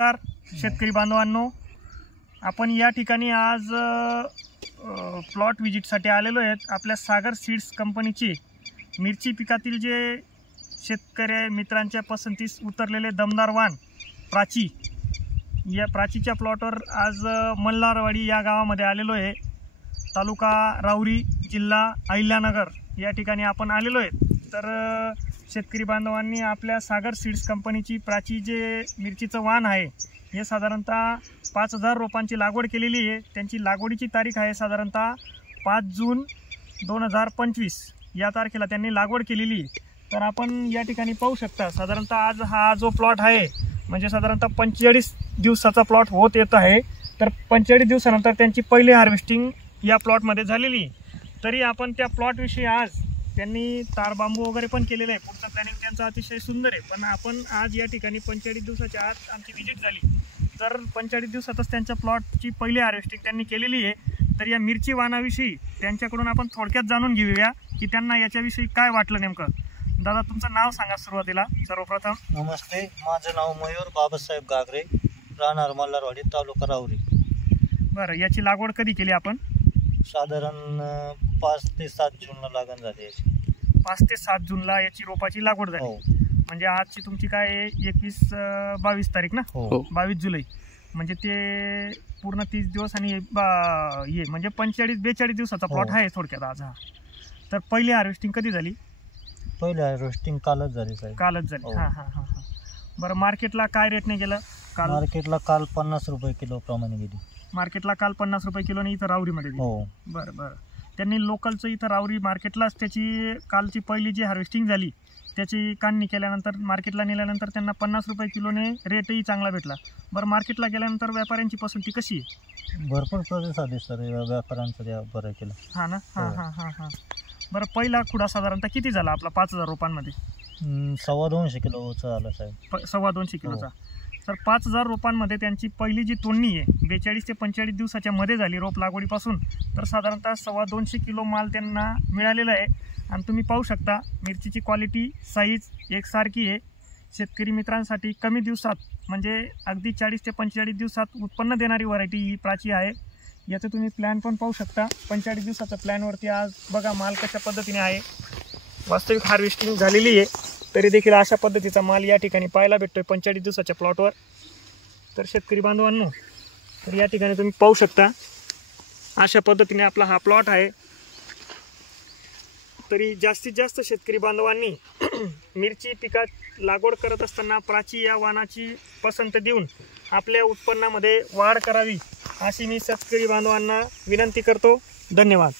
शेतकरी बांधवांनो, आपण या ठिकाणी आज प्लॉट विजिटसाठी आलेलो आहेत। आपल्या सागर सीड्स कंपनीची मिरची पिकातील जे शेतकरी मित्रांच्या पसंतीस उतरलेले दमदार वाण प्राची, या प्राचीच्या प्लॉटवर आज मल्हारवाडी या गावामध्ये आलेलो आहे। तालुका राहुरी, जिल्हा अहिल्यानगर या ठिकाणी आपण आलेलो आहे। तर शेतकरी बांधवांनी आपल्या सागर सीड्स कंपनीची प्राची जे मिरचीचं वाण आहे हे साधारणतः 5000 रोपांची लागवड केलेली आहे। त्यांची लागवडीची तारीख आहे साधारणतः 5 जून 2025 या तारखेला त्यांनी लागवड केलेली आहे। तर आपण या ठिकाणी पाहू शकता साधारणतः आज हा जो प्लॉट आहे म्हणजे साधारणतः 45 दिवसाचा प्लॉट होत येत आहे। तर 45 दिवसानंतर त्यांची पहिली हार्वेस्टिंग या प्लॉटमध्ये झालेली आहे। तरी आपण त्या प्लॉटविषयी आज त्यांनी तार बांबू वगैरे पण केलेलं आहे। पुढचं प्लॅनिंग त्यांचं अतिशय सुंदर आहे। पण आपण आज या ठिकाणी 45 दिवसाच्या आत आमची विजिट झाली। तर 45 दिवसातच त्यांच्या प्लॉटची पहिली हार्वेस्टिंग त्यांनी केलेली आहे। तर या मिरची वाणाविषयी त्यांच्याकडून आपण थोडक्यात जाणून घेऊया की त्यांना याच्याविषयी काय वाटलं नेमकं। दादा, तुमचं नाव सांगा सुरुवातीला सर्वप्रथम। नमस्ते, माझं नाव मयूर बाबासाहेब गागरे, राहणार मल्हारवाडी, तालुका राहुरी। बरं, याची लागवड कधी केली आपण? साधारण 5 ते 7 जूनला लागण झाली याची। 5 ते 7 जूनला याची रोपाची लागवड झाली। म्हणजे आजची तुमची काय 22 तारीख ना? 22 जुलै, म्हणजे ते पूर्ण 30 दिवस आणि ये म्हणजे 45-42 दिवसाचा प्लॉट आहे थोडक्यात आज हा। तर पहिली हार्वेस्टिंग कधी झाली? पहिली हार्वेस्टिंग कालच झाली साहेब। कालच झाली। हां हां हां हां। बरं, मार्केटला काय रेटने गेलं काल? मार्केटला काल 50 रुपये किलो प्रमाणे गेली। मार्केटला काल 50 रुपये किलोने इथं राहुरीमध्ये गेली। हो। बरं बरं, त्यांनी लोकलचं इथं राहुरी मार्केटलाच त्याची कालची पहिली जी हार्वेस्टिंग झाली त्याची काढणी केल्यानंतर मार्केटला नेल्यानंतर त्यांना 50 रुपये किलोने रेटही चांगला भेटला। बरं, मार्केटला गेल्यानंतर व्यापाऱ्यांची पसंती कशी आहे? भरपूर प्रतिसाद आहे सर व्यापाऱ्यांचा, बरं केलं। हां ना? हां हां हां हां। बरं, पहिला खुडा साधारणतः किती झाला आपला 5000 रोपांमध्ये? 250 किलोचा झाला साहेब। 250 किलोचा। तर 5000 रोपांमध्ये त्यांची पहिली जी तोडणी आहे 42 ते 45 दिवसाच्या मध्ये झाली रोप लागवडीपासून। तर साधारणतः 250 किलो माल त्यांना मिळालेला आहे। आणि तुम्ही पाहू शकता मिरचीची क्वालिटी, साईज एकसारखी आहे। शेतकरी मित्रांसाठी कमी दिवसात म्हणजे अगदी 40 ते 45 दिवसात उत्पन्न देणारी व्हरायटी ही प्राची आहे। याचं तुम्ही प्लॅन पण पाहू शकता। 45 दिवसाच्या प्लॅनवरती आज बघा माल कशा पद्धतीने आहे। वास्तविक हार्वेस्टिंग झालेली आहे तरी देखील अशा पद्धतीचा माल या ठिकाणी पाहायला भेटतोय 45 दिवसाच्या प्लॉटवर। तर शेतकरी बांधवांनो, तर या ठिकाणी तुम्ही पाहू शकता अशा पद्धतीने आपला हा प्लॉट आहे। तरी जास्तीत जास्त शेतकरी बांधवांनी मिरची पिकात लागवड करत असताना प्राची या वाणाची पसंत देऊन आपल्या उत्पन्नामध्ये वाढ करावी अशी मी शेतकरी बांधवांना विनंती करतो। धन्यवाद।